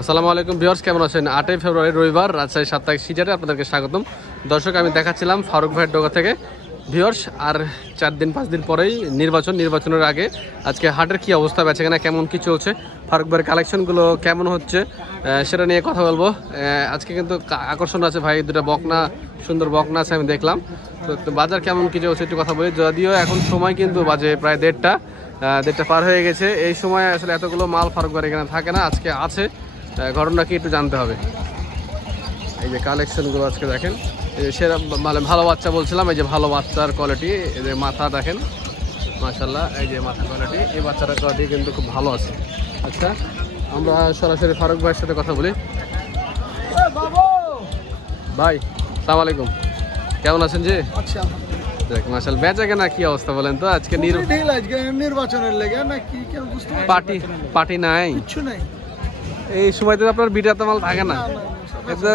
আসসালামু আলাইকুম ভিউয়ার্স, কেমন আছেন? 8ই ফেব্রুয়ারি রবিবার রাজশাহী সাপ্তাহিক সিজারে আপনাদেরকে স্বাগতম। দর্শক, আমি দেখাচ্ছিলাম ফারুক ভাইয়ের ডোকা থেকে। ভিউয়ার্স, আর 4-5 দিন পরেই নির্বাচনের আগে আজকে হাটের কি অবস্থা, বেচাকেনা কেমন কি চলছে, ফারুক ভাইয়ের কালেকশনগুলো কেমন হচ্ছে সেটা নিয়ে কথা বলবো। আজকে কিন্তু আকর্ষণ আছে ভাই, দুটা বকনা, সুন্দর বকনা আছে আমি দেখলাম। তো বাজার কেমন কি চলছে একটু কথা বলি। যদিও এখন সময় কিন্তু বাজে প্রায় দেড়টা পার হয়ে গেছে। এই সময় আসলে এতগুলো মাল ফারুক ভাইয়ের এখানে থাকে না, আজকে আছে। ঘটনা কি একটু জানতে হবে। এই যে কালেকশনগুলো আজকে দেখেন, সেরা মানে ভালো বাচ্চা বলছিলাম, এই যে ভালো বাচ্চার কোয়ালিটি, এই যে মাথা দেখেন মাশাআল্লাহ, এই যে মাথা কোয়ালিটি, এই বাচ্চাটার কোয়ালিটি কিন্তু খুব ভালো আছে। আচ্ছা, আমরা সরাসরি ফারুক ভাইয়ের সাথে কথা বলি। ভাই আসসালামু আলাইকুম, কেমন আছেন? জি আচ্ছা, দেখ মাশাআল্লাহ, বেচা কেনা কি অবস্থা বলেন তো? আজকে নির্বাচনের লেগে না কি কেউ বুঝতে পার্টি নাই, কিছু নাই। এই সময় তো আপনার বিটাতে মাল থাকে না, এতে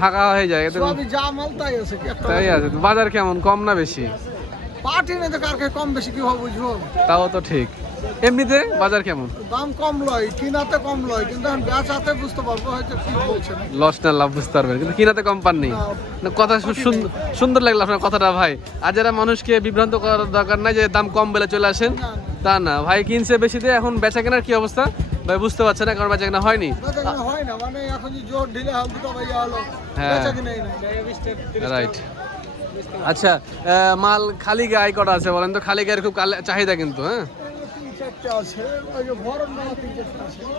ফাঁকা হয়ে যায়, এতে সবই যা মাল তাই আছে কি একটা তাই আছে। বাজার কেমন, কম না বেশি? পার্টি নেই তো কার কম বেশি কি হবে বুঝবো। তাও তো ঠিক। এমনিতে বাজার কেমন? দাম কম লয়, কিনাতে কম লয়, কিন্তু এখন বেচাতে বুঝতে পারবো হয়তো কি বলছে না। লস না লাভ বুঝতে পারবেন, কিন্তু কিনাতে কম পাননি না। কথা সুন্দর লাগলো আপনার কথাটা ভাই। আর যারা মানুষকে বিভ্রান্ত করার দরকার নাই যে দাম কম বলে চলে আসেন, তা না ভাই। কিনছে বেশি দিয়ে, এখন বেচা কেনার কি অবস্থা ভাই বুঝতে পারছে না, কারণ বেচা কেনা হয়নি। হয় না মানে এখন যে জোর ঢিলে হাল দুটো ভাইয়া হলো, হ্যাঁ বেচা কিনাই নাই। রাইট। আচ্ছা, মাল খালি গায়ে কটা আছে বলেন তো? খালি গায়ের খুব চাহিদা কিন্তু। হ্যাঁ,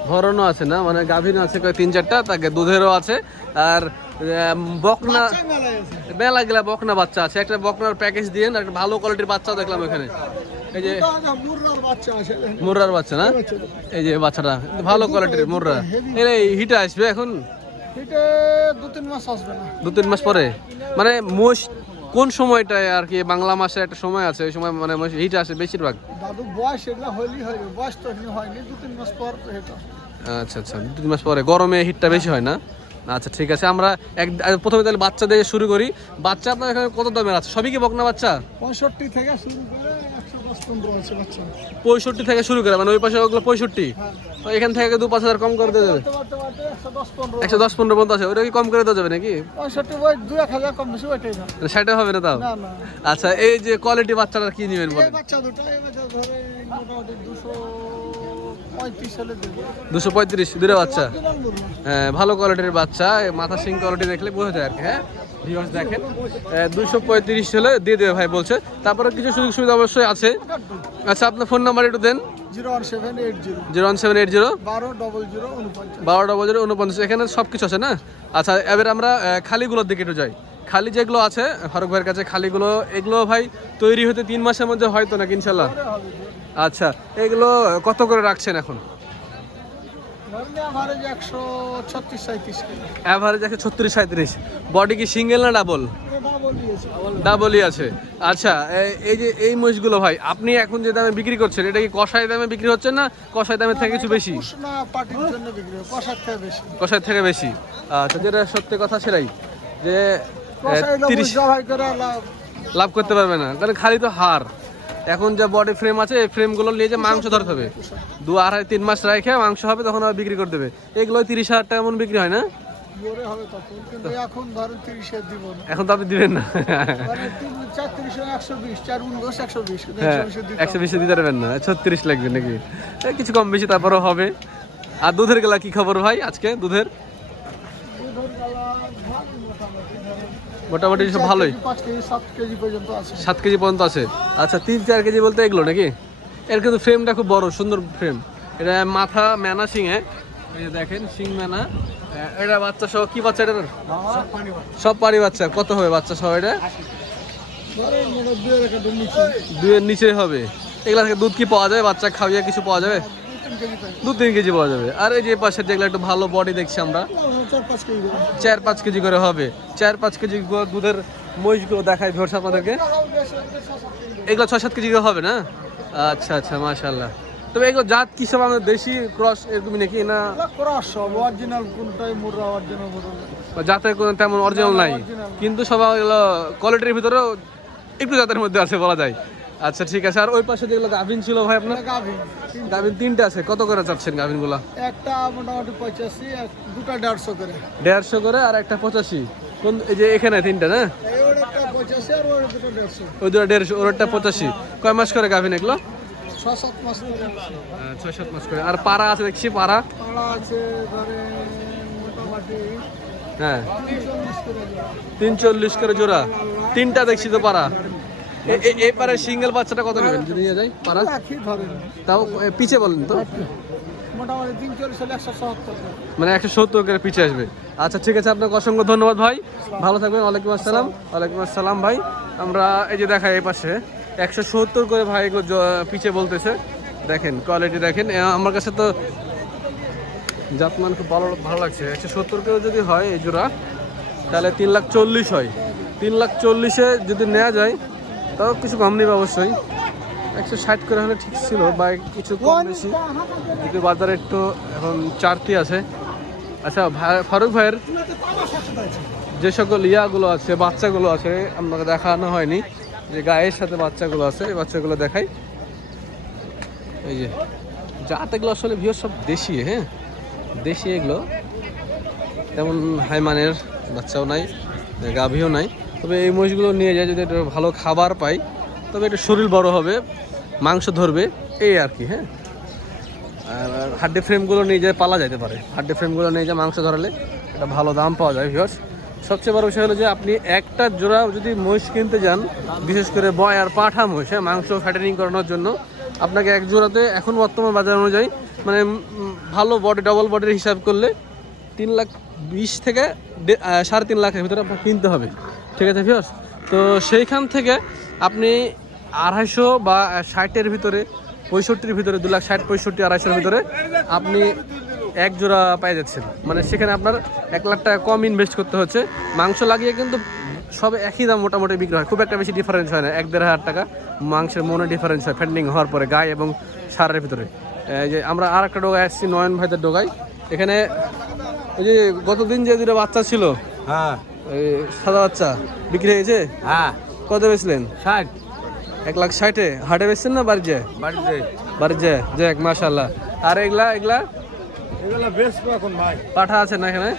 ভরণও আছে না, মানে গাভীরও আছে 3-4টা, তাকে দুধেরও আছে। আর বকনা মেলা গেলা বকনা বাচ্চা আছে। একটা বকনার প্যাকেজ দিয়ে একটা ভালো কোয়ালিটির বাচ্চাও দেখলাম এখানে। এই যে মুর্রার বাচ্চা না, এই যে বাচ্চাটা ভালো কোয়ালিটির মুর্রা। এই হিটে আসবে এখন, 2-3 মাস আসবে না, 2-3 মাস পরে। মানে মোষ কোন সময়টায় আর কি, বাংলা মাসে একটা সময় আছে, ওই সময় মানে হিট আসে বেশিরভাগ। দাদু বয়স এগুলা হইলি হয়, বয়স তো এখনো হয়নি, 2-3 মাস পর এটা। আচ্ছা আচ্ছা, 2-3 মাস পরে গরমে হিটটা বেশি হয় না? আচ্ছা ঠিক আছে, আমরা প্রথমে তাহলে বাচ্চা দিয়ে শুরু করি। বাচ্চা আপনার এখানে কত দামের আছে? সবই কি বকনা বাচ্চা? 65 থেকে শুরু করে 110-15 আছে বাচ্চা। 65 থেকে শুরু করে, মানে ওই পাশে ওগুলো 65। তো এখান থেকে 2-5 হাজার কম করে দেওয়া যাবে? 110-15 পর্যন্ত আছে, ওইটা কি কম করে দেওয়া যাবে নাকি? 65 ওই 2-1000 কম বেশি ওইটাই না। সেটা হবে না তাও? না না। আচ্ছা, এই যে কোয়ালিটি বাচ্চাটা কি নেবেন বলেন? এই বাচ্চা দুটো এই বাচ্চা ধরে মোটামুটি 235 হলে দেব। 235 দুটো বাচ্চা? হ্যাঁ, ভালো কোয়ালিটির বাচ্চা, মাথা সিং কোয়ালিটি দেখলে বোঝা যায় আর কি। হ্যাঁ ভিউয়ার্স দেখেন, 235 হলে দিয়ে দেবে ভাই বলছে। তারপরে কিছু সুযোগ সুবিধা অবশ্যই আছে। আচ্ছা, আপনার ফোন নাম্বার একটু দেন। 01780 120049। এখানে সব কিছু আছে না? আচ্ছা, এবার আমরা খালিগুলোর দিকে একটু যাই। খালি যেগুলো আছে ফারুক ভাইয়ের কাছে, খালিগুলো এগুলো ভাই তৈরি হতে 3 মাসের মধ্যে হয়তো নাকি ইনশাল্লাহ? আচ্ছা, এগুলো কত করে রাখছেন এখন? অ্যাভারেজ 36-37। বডি কি সিঙ্গেল না ডাবল? ডাবলই আছে। আচ্ছা, এই যে এই মহিষগুলো ভাই আপনি এখন যে দামে বিক্রি করছেন, এটা কি কষাই দামে বিক্রি হচ্ছে না কষাই দামের থেকে কিছু বেশি? কষাই থেকে বেশি। আচ্ছা, যেটা সত্যি কথা সেটাই, যে 30 লাভ করতে পারবে না, তাহলে খালি তো হার। এখন যা বডি ফ্রেম আছে, এই ফ্রেমগুলো নিয়ে যে মাংস ধরতে হবে, 2-2.5-3 মাস রেখে মাংস হবে, তখন আবার বিক্রি করে দেবে। এগুলো 30,000 টাকা এমন বিক্রি হয় না? এখন তো আপনি দিবেন না। 120 দিতে পারবেন না, 36 লাগবে নাকি? কিছু কম বেশি তারপরও হবে। আর দুধের গেলা কি খবর ভাই আজকে? দুধের মোটামুটি সব ভালোই, 7 কেজি পর্যন্ত আছে। আচ্ছা, 3-4 কেজি বলতে এগুলো নাকি? এর কিন্তু ফ্রেমটা খুব বড়, সুন্দর ফ্রেম। এটা মাথা মেনা সিংহে, এই যে দেখেন সিং মেনা। এটা বাচ্চা সহ কি বাচ্চা? এটা সব পাড়ি বাচ্চা। কত হবে বাচ্চা সহ? এটা 2-এর নিচে হবে। এগুলা থেকে দুধ কি পাওয়া যাবে? বাচ্চা খাওয়িয়ে কিছু পাওয়া যাবে? 2-3 কেজি পাওয়া যাবে। আর এই যে পাশে যেগুলো একটু ভালো বডি দেখছি আমরা, 4-5 কেজি করে হবে। 4-5 কেজি দুধের মহিষগুলো দেখাই ভিউয়ার্স আপনাদেরকে। এগুলো 6-7 কেজি করে হবে না? আচ্ছা আচ্ছা, মাশাআল্লাহ। তবে এগুলো জাত কি সব আমাদের দেশি ক্রস এরকমই নাকি না? ক্রস সব অরিজিনাল, কোনটাই মুর্রা অরিজিনাল জাতের কোনো তেমন অরিজিনাল নাই, কিন্তু সব এগুলো কোয়ালিটির ভিতরেও একটু জাতের মধ্যে আছে বলা যায়। আচ্ছা ঠিক আছে। আর ওই পাশে যেগুলো গাভিন ছিল ভাই আপনার? গাভিন গাভিন 3টে আছে, কত করে চাচ্ছেন গাভিনগুলো? একটা মোটামুটি 85, দুটা 150 করে। 150 করে আর একটা 85। কোন এই যে এখানে 3টে না? এই ওর একটা 85 আর ওর দুটো 150। ওই দুটো 150, ওর একটা 85। কয় মাস করে গাভিন এগুলো? 6-7 মাস করে। 6-7 মাস করে। আর পাড়া আছে দেখছি, পাড়া পাড়া আছে ধরে মোটামুটি হ্যাঁ 40 করে জোড়া। 340 করে জোড়া। 3টা দেখছি তো পাড়া। এই পারে সিঙ্গেল বাচ্চাটা কত নেবেন যদি নিয়ে যাই পাড়া? রাখি ধরেন তাও পিছে বলেন তো, মোটামুটি 340 হলে 170 করে। মানে 170 করে পিছে আসবে। আচ্ছা ঠিক আছে, আপনাকে অসংখ্য ধন্যবাদ ভাই, ভালো থাকবেন। ওয়ালাইকুম আসসালাম। ওয়ালাইকুম আসসালাম ভাই। আমরা এই যে দেখাই এই পাশে 170 করে ভাই এগুলো পিছে বলতেছে। দেখেন কোয়ালিটি দেখেন, আমার কাছে তো জাতমান খুব ভালো ভালো লাগছে। 170 করে যদি হয় এই জোড়া তাহলে 340,000 হয়। 340,000-এ যদি নেওয়া যায় তাও কিছু কম নেবে অবশ্যই। 160 করে হলে ঠিক ছিল বা কিছু কম বেশি, যদি বাজারে একটু এখন চারটি আছে। আচ্ছা ফারুক ভাইয়ের যে সকল ইয়াগুলো আছে, বাচ্চাগুলো আছে, আপনাকে দেখানো হয়নি, যে গায়ের সাথে বাচ্চাগুলো আছে, এই বাচ্চাগুলো দেখাই। এই যে জাতগুলো আসলে ভিউয়ার সব দেশি, হ্যাঁ দেশি এগুলো, তেমন হাই মানের বাচ্চাও নাই, গাভীও নাই। তবে এই মহিষগুলো নিয়ে যায় যদি একটু ভালো খাবার পাই, তবে একটু শরীর বড় হবে, মাংস ধরবে, এই আর কি। হ্যাঁ, আর হাড্ডি ফ্রেমগুলো নিয়ে যায় পালা যেতে পারে, হাড্ডি ফ্রেমগুলো নিয়ে যায় মাংস ধরালে একটা ভালো দাম পাওয়া যায় ভিউয়ার্স। সবচেয়ে বড় বিষয় হলো যে আপনি একটা জোড়া যদি মহিষ কিনতে যান, বিশেষ করে বয় আর পাঠা মহিষ, হ্যাঁ মাংস ফ্যাটেনিং করানোর জন্য, আপনাকে এক জোড়াতে এখন বর্তমান বাজার অনুযায়ী মানে ভালো বডি, ডবল বডির হিসাব করলে 3,20,000 থেকে 3.5 লাখের ভিতরে আপনার কিনতে হবে। ঠিক আছে ভিউয়ার্স, তো সেইখান থেকে আপনি 250 বা 60-এর ভিতরে, 65-র ভিতরে, 2,60,000, 65,000, 250-র ভিতরে আপনি এক জোড়া পেয়ে যাচ্ছেন। মানে সেখানে আপনার 1 লাখ টাকা কম ইনভেস্ট করতে হচ্ছে। মাংস লাগিয়ে কিন্তু সবে একই দাম মোটামুটি বিক্রি হয়, খুব একটা বেশি ডিফারেন্স হয় না, 1-1.5 হাজার টাকা মাংসের মনে ডিফারেন্স হয় ফ্যাটেনিং হওয়ার পরে গায়ে এবং সারের ভিতরে। এই যে আমরা আর একটা ডোগায় আসছি, নয়ন ভাইদের ডোগায়। এখানে ওই যে গতদিন যে দুটো বাচ্চা ছিল, হ্যাঁ এই সাদা বাচ্চা বিক্রি হয়েছে, হ্যাঁ কত বেচলেন? 60 1,60,000-এ হাটে বেচছেন না বাড়ি যায়? বাড়িতে বাড়ি যায়, যাক মাশাআল্লাহ। আর এগুলা এগুলো বেশ এখন ভাই। পাঠা আছে না এখানে?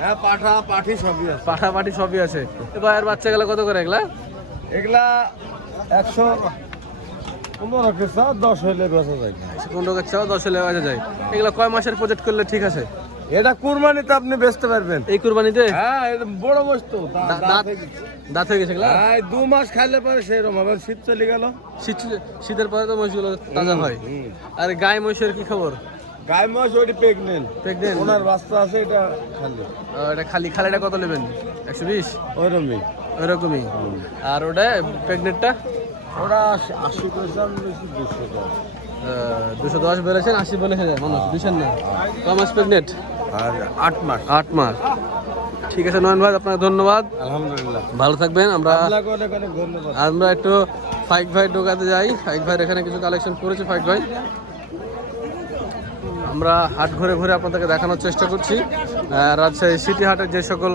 হ্যাঁ পাঠা পাঠি সবই আছে। পাঠা পাঠি সবই আছে। এবার আর বাচ্চা গেলা কত করে এগুলা? এগুলা 115 কে 10 হইলে বেচা যায়। 15 কে 10 হলে বাজা যায়। এগুলা কয় মাসের প্রজেক্ট করলে ঠিক আছে? এটা কুরবানিতে আপনি বেচতে পারবেন। এই কুরবানিতে? হ্যাঁ এটা বড় বস্তু দাঁত হয়ে গেছে এগুলা? হ্যাঁ 2 মাস খাইলে পরে সেরকম আবার শীত চলে গেল। শীতের পরে তো মহিষগুলো তাজা হয়। আর গায়ে মহিষের কি খবর? গাই মাস ওইটি প্রেগনেন্ট, প্রেগনেন্ট ওনার বাচ্চা আছে, এটা খালি। এটা খালিটা কত নেবেন? 120? ওইরকমই ওইরকমই। আর ওটা প্রেগনেন্টটা? ওরা 80 পয়সা বেশি 210 বলেছেন, 80 বলেছেন মানুষ, দিচ্ছেন না? কয় মাস প্রেগনেন্ট? আর 8 মাস। 8 মাস। ঠিক আছে নয়ন ভাই, আপনাকে ধন্যবাদ, আলহামদুলিল্লাহ, ভালো থাকবেন। আপনাকে অনেক অনেক ধন্যবাদ। আমরা একটু ফাইক ভাই ঢোকাতে যাই। ফাইক ভাইয়ের এখানে কিছু কালেকশন করেছে ফাইক ভাই। আমরা হাট ঘুরে ঘুরে আপনাদেরকে দেখানোর চেষ্টা করছি রাজশাহী সিটি হাটের যে সকল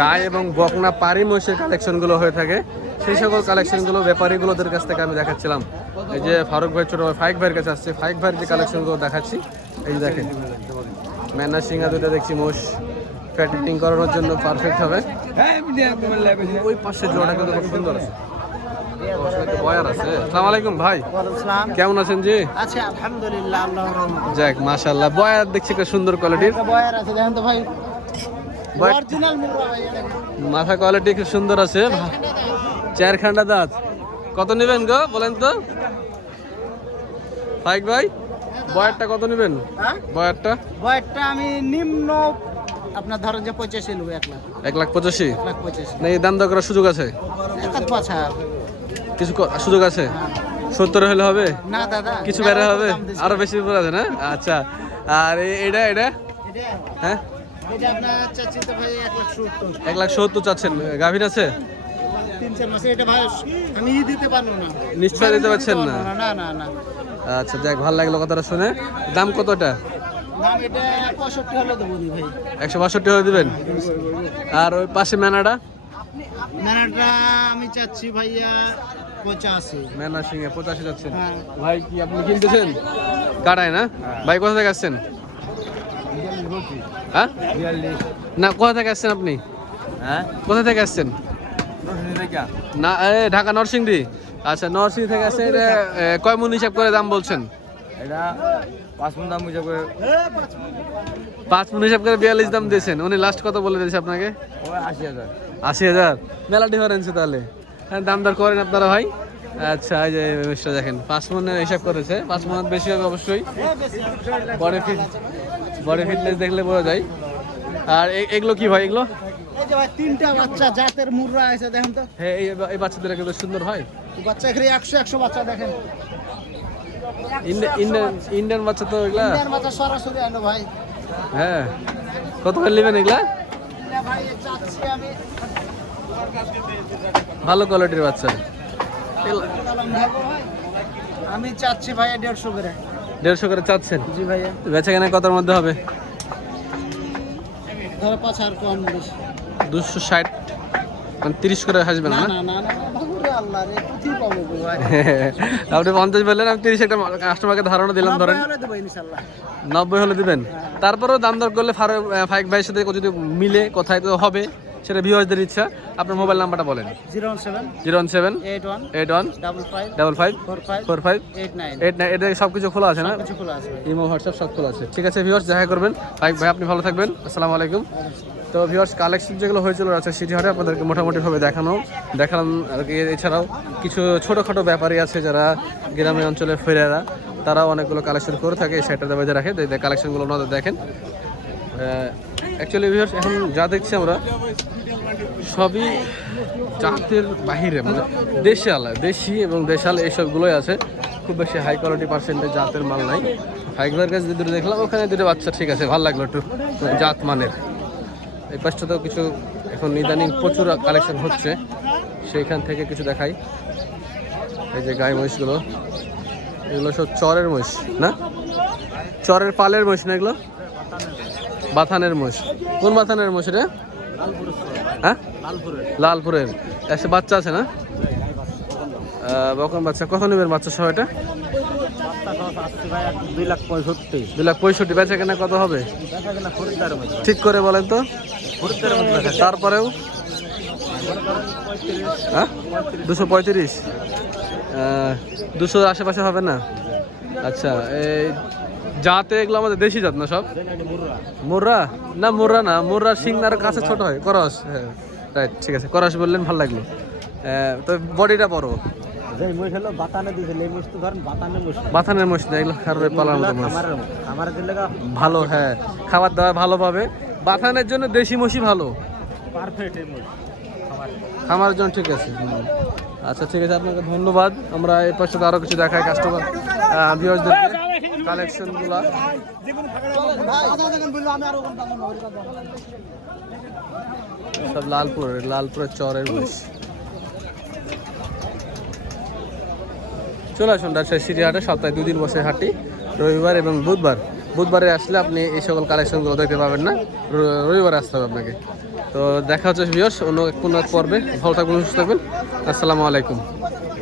গায়ে এবং বকনা পারি মহিষের কালেকশনগুলো হয়ে থাকে, সেই সকল কালেকশনগুলো ব্যাপারীগুলোদের কাছ থেকে আমি দেখাচ্ছিলাম। এই যে ফারুক ভাই, ছোটো ভাই ফাইক ভাইয়ের কাছে আসছে, ফাইক ভাইয়ের যে কালেকশনগুলো দেখাচ্ছি, এই যে দেখেন ম্যানা সিংহা দুটো দেখছি মোষ ফ্যাটিং করানোর জন্য পারফেক্ট হবে। ওই পাশে জোড়াটা কিন্তু খুব সুন্দর আছে, বয়ার আছে। আসসালামু আলাইকুম ভাই, কেমন আছেন? জি আচ্ছা আলহামদুলিল্লাহ, আল্লাহর রহমতে। যাক মাশাআল্লাহ, বয়ার দেখছি একটা সুন্দর কোয়ালিটির। একটা বয়ার আছে দেখেন তো ভাই, বয়ার অরিজিনাল মুরগা ভাই। মাথা কোয়ালিটি খুব সুন্দর আছে, 4 খান্ডা দাঁত। কত নেবেন গো বলেন তো ফাইক ভাই? বয়ারটা কত নেবেন? হ্যাঁ বয়ারটা বয়ারটা আমি নিম্ন আপনার ধরেন যে 85 নেব, 1,85,000। 1,85,000 না এই দাম দর করার সুযোগ আছে? কিছু সুযোগ আছে? 70 হলে হবে? না দাদা, কিছু বেড়ে হবে, আরো বেশি উপর আছে না? আচ্ছা, আর এটা হ্যাঁ এটা আপনার চাচ্ছি তো ভাই 1,70,000। 1,70,000 চাচ্ছেন? গাভীর আছে? 3-4 মাসে এটা ভাই আমি দিতে পারবো না। নিশ্চয় দিতে পারছেন না? না না না। আচ্ছা যাক, ভালো লাগলো কথাটা শুনে। দাম কতটা? দাম এটা 65 হলে দেবো নি ভাই। 162 হলে দিবেন? আর ওই পাশে ম্যানাটা? ম্যানাটা আমি চাচ্ছি ভাইয়া 85। মেনা সিংহে 85 যাচ্ছেন। হ্যাঁ। ভাই কি আপনি কিনতেছেন? কাটায় না? ভাই কোথা থেকে আসছেন? হ্যাঁ? না কোথা থেকে আসছেন আপনি? হ্যাঁ কোথা থেকে আসছেন? না ঢাকা নরসিংদী। আচ্ছা নরসিংদী থেকে আসছেন। এটা কয় মন হিসাব করে দাম বলছেন? এটা 5 মণ দাম হিসাব করে 5 মন হিসাব করে 42 দাম দিয়েছেন। উনি লাস্ট কত বলে দিয়েছে আপনাকে? ওই 80,000। 80,000। মেলা ডিফারেন্স তাহলে। হ্যাঁ দাম দর করেন আপনারা ভাই। আচ্ছা এই যে মিস্টার দেখেন 5 মনের হিসাব করেছে। 5 মন বেশি হবে অবশ্যই। বডি ফিটনেস দেখলে বোঝা যায়। আর এগুলো কি ভাই এগুলো? এই যে ভাই 3টা বাচ্চা জাতের মুররা আছে দেখেন তো। হ্যাঁ এই বাচ্চাদের কিন্তু সুন্দর হয়। বাচ্চা এখানে 100 বাচ্চা দেখেন। ইন্ডিয়ান বাচ্চা তো এগুলা। ইন্ডিয়ান বাচ্চা সরাসরি আনো ভাই। হ্যাঁ কত করে নেবেন এগুলা? এটা ভাই চাচ্ছি আমি ভালো কোয়ালিটির বাচ্চা। আমি চাচ্ছি ভাই 150 করে। 150 করে চাচ্ছেন? জি ভাইয়া। বেচা কেনা কতর মধ্যে হবে? ধরো 5 আর কম বেশি। 260 মানে 30 করে হাসবেন না না? না না না বাবুরে আল্লাহ রে কোথায় পাবো গো ভাই। আপনি 50 বললেন, আমি 30 একটা কাস্টমারকে ধারণা দিলাম ধরেন। 90 হলে দেবো ইনশাআল্লাহ। 90 হলে দিবেন? তারপরেও দাম দর করলে ফাইক ভাইয়ের সাথে যদি মিলে কোথায় তো হবে, সেটা ভিউয়ারদের ইচ্ছা। আপনার মোবাইল নাম্বারটা বলেন। 017 017 81 81 55 55 45 45 89 89। এটা সব কিছু খোলা আছে না? কিছু খোলা আছে ভাই। ইমো হোয়াটসঅ্যাপ সব খোলা আছে। ঠিক আছে ভিউয়ার্স, দেখা করবেন। ভাই আপনি ভালো থাকবেন। আসসালামু আলাইকুম। তো ভিউয়ার্স কালেকশন যেগুলো হয়েছিল রাজশাহী সিটি হাটে আপনাদেরকে মোটামুটিভাবে দেখালাম আর কি। এছাড়াও কিছু ছোটোখাটো ব্যাপারী আছে যারা গ্রামীণ অঞ্চলের ফেরারা, তারাও অনেকগুলো কালেকশন করে থাকে, এই সাইটটা বেঁধে রাখে। কালেকশনগুলো ওনাদের দেখেন। অ্যাকচুয়ালি ভিউয়ার্স এখন যা দেখছি আমরা সবই জাতের বাহিরে, মানে দেশি এবং দেশাল এইসবগুলোই আছে। খুব বেশি হাই কোয়ালিটি পার্সেন্টেজ জাতের মাল নাই। ফাইকবার কাছে দুটো দেখলাম, ওখানে দুটো বাচ্চা ঠিক আছে, ভালো লাগলো একটু জাত মানের। এই পাশটাতেও কিছু এখন ইদানিং প্রচুর কালেকশন হচ্ছে, সেইখান থেকে কিছু দেখাই। এই যে গাই মহিষগুলো, এগুলো সব চরের মহিষ না? চরের পালের মহিষ না এগুলো? বাথানের মহিষ। কোন বাথানের মহিষ রে? হ্যাঁ লালপুরের। এসে বাচ্চা আছে না? বকন বাচ্চা। কত নেবেন বাচ্চা সহ এটা? 2,65,000। বেচা কেনা কত হবে ঠিক করে বলেন তো? তারপরেও 235, 200 আশেপাশে হবে না? আচ্ছা এই জাতে এগুলো আমাদের দেশি জাত না সব? মুর্রা না? মুর্রা সিংনার কাছে ছোট হয়। করস। হ্যাঁ রাইট, ঠিক আছে, করস বললেন, ভালো লাগলো। তো বডিটা বড়। বাথানের মোষ না এগুলো, খারাপ পালার মতো মোষ ভালো। হ্যাঁ খাবার দাবার ভালো পাবে। বাথানের জন্য দেশি মোষই ভালো, খামারের জন্য ঠিক আছে। আচ্ছা ঠিক আছে, আপনাকে ধন্যবাদ। আমরা এই পাশে আরো কিছু দেখাই কাস্টমার ভিউয়ারদেরকে কালেকশনগুলা। সব লালপুরের চরের মোষ। চলে আসুন রাজশাহী সিটি হাটে, সপ্তাহে 2 দিন বসে হাটটি, রবিবার এবং বুধবারে আসলে আপনি এই সকল কালেকশনগুলো দেখতে পাবেন না, রবিবারে আসতে হবে আপনাকে। তো দেখা হচ্ছে ভিউয়ার্স অন্য কোনো এক পর্বে। ভালো থাকবেন, সুস্থ থাকবেন। আসসালামু আলাইকুম।